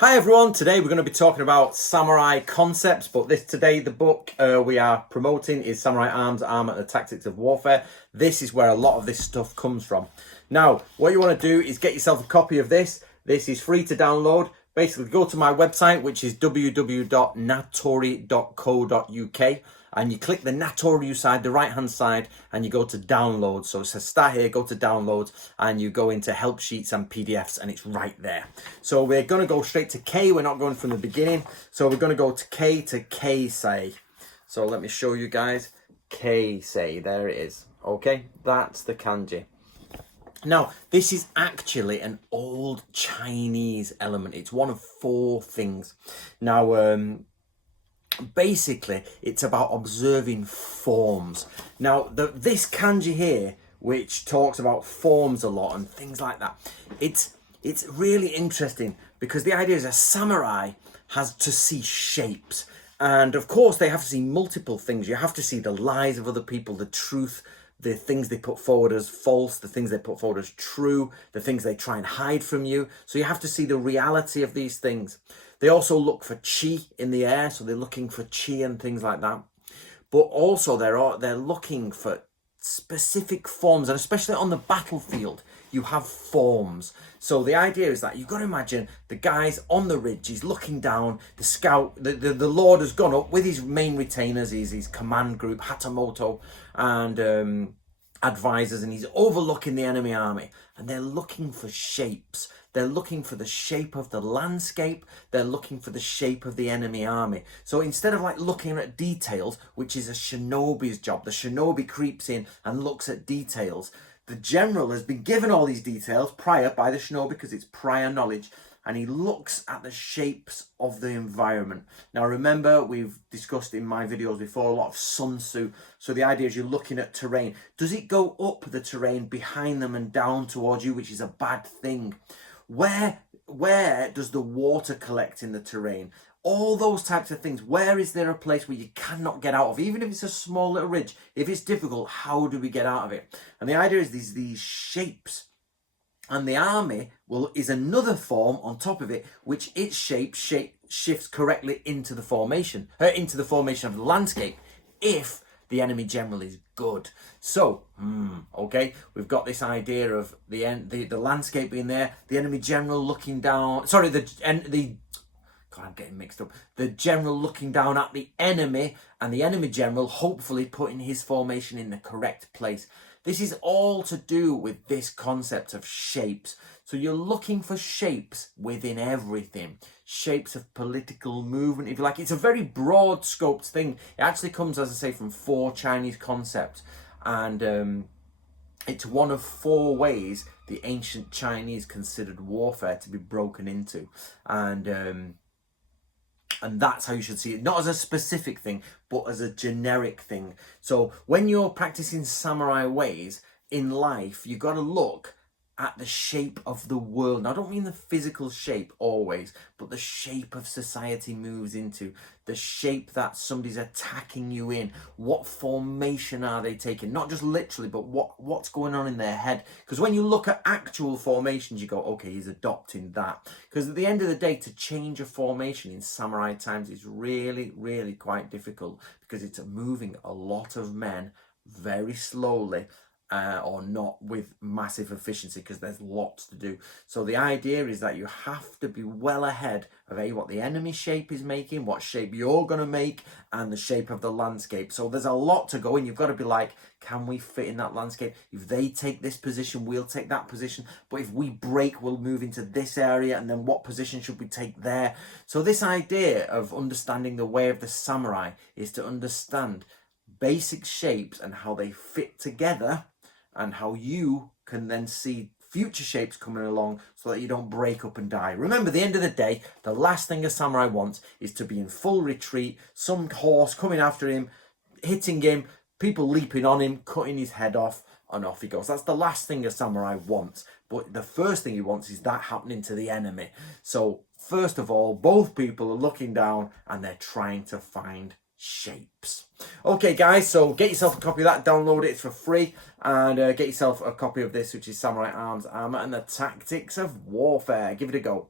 Hi everyone, today we're going to be talking about samurai concepts, but the book we are promoting is Samurai Arms, Armor and the Tactics of Warfare. This is where a lot of this stuff comes from. Now, what you want to do is get yourself a copy of this. This is free to download. Basically, go to my website, which is www.natori.co.uk, and you click the Natori side, the right hand side, and you go to download. So it says start here, go to downloads, and you go into help sheets and PDFs, and it's right there. So we're going to go straight to K. We're not going from the beginning. So we're going to go to Keisei. So let me show you guys. Keisei, there it is. Okay, that's the kanji. Now, this is actually an old Chinese element. It's one of four things. Now, basically, it's about observing forms. Now, this kanji here, which talks about forms a lot and things like that, it's really interesting because the idea is a samurai has to see shapes. And of course, they have to see multiple things. You have to see the lies of other people, the truth, the things they put forward as false, the things they put forward as true, the things they try and hide from you. So you have to see the reality of these things. They also look for chi in the air, so they're looking for chi and things like that. But also they're looking for specific forms, and especially on the battlefield, you have forms. So the idea is that you've got to imagine the guy's on the ridge, he's looking down, the scout, the Lord has gone up with his main retainers, his command group, Hatamoto, and advisors, and he's overlooking the enemy army, and they're looking for shapes. They're looking for the shape of the landscape. They're looking for the shape of the enemy army. So instead of like looking at details, which is a shinobi's job, the shinobi creeps in and looks at details. The general has been given all these details prior by the shinobi because it's prior knowledge, and he looks at the shapes of the environment. Now remember, we've discussed in my videos before a lot of Sun Tzu. So the idea is you're looking at terrain. Does it go up the terrain behind them and down towards you, which is a bad thing? Where does the water collect in the terrain? All those types of things. Where is there a place where you cannot get out of? Even if it's a small little ridge, if it's difficult, how do we get out of it? And the idea is these shapes. And the army is another form on top of it, which its shape shifts correctly into the formation of the landscape, if the enemy general is good. So, okay, we've got this idea of the landscape being there, the enemy general looking down. Sorry, God, I'm getting mixed up. The general looking down at the enemy, and the enemy general hopefully putting his formation in the correct place. This is all to do with this concept of shapes. So you're looking for shapes within everything. Shapes of political movement, if you like. It's a very broad scoped thing. It actually comes, as I say, from four Chinese concepts. And it's one of four ways the ancient Chinese considered warfare to be broken into. And that's how you should see it, not as a specific thing, but as a generic thing. So when you're practicing samurai ways in life, you've got to look at the shape of the world. Now, I don't mean the physical shape always, but the shape of society moves into, the shape that somebody's attacking you in. What formation are they taking? Not just literally, but what's going on in their head. Because when you look at actual formations, you go, okay, he's adopting that. Because at the end of the day, to change a formation in samurai times is really, really quite difficult, because it's moving a lot of men very slowly, or not with massive efficiency, because there's lots to do. So the idea is that you have to be well ahead of what the enemy shape is making, what shape you're going to make, and the shape of the landscape. So there's a lot to go in. You've got to be like, can we fit in that landscape? If they take this position, we'll take that position. But if we break, we'll move into this area, and then what position should we take there? So this idea of understanding the way of the samurai is to understand basic shapes and how they fit together, and how you can then see future shapes coming along so that you don't break up and die. Remember, at the end of the day, the last thing a samurai wants is to be in full retreat, some horse coming after him, hitting him, people leaping on him, cutting his head off, and off he goes. That's the last thing a samurai wants. But the first thing he wants is that happening to the enemy. So first of all, both people are looking down and they're trying to find shapes. Okay guys, so get yourself a copy of that, download it, it's for free, and get yourself a copy of this, which is Samurai Arms, Armor and the Tactics of Warfare. Give it a go.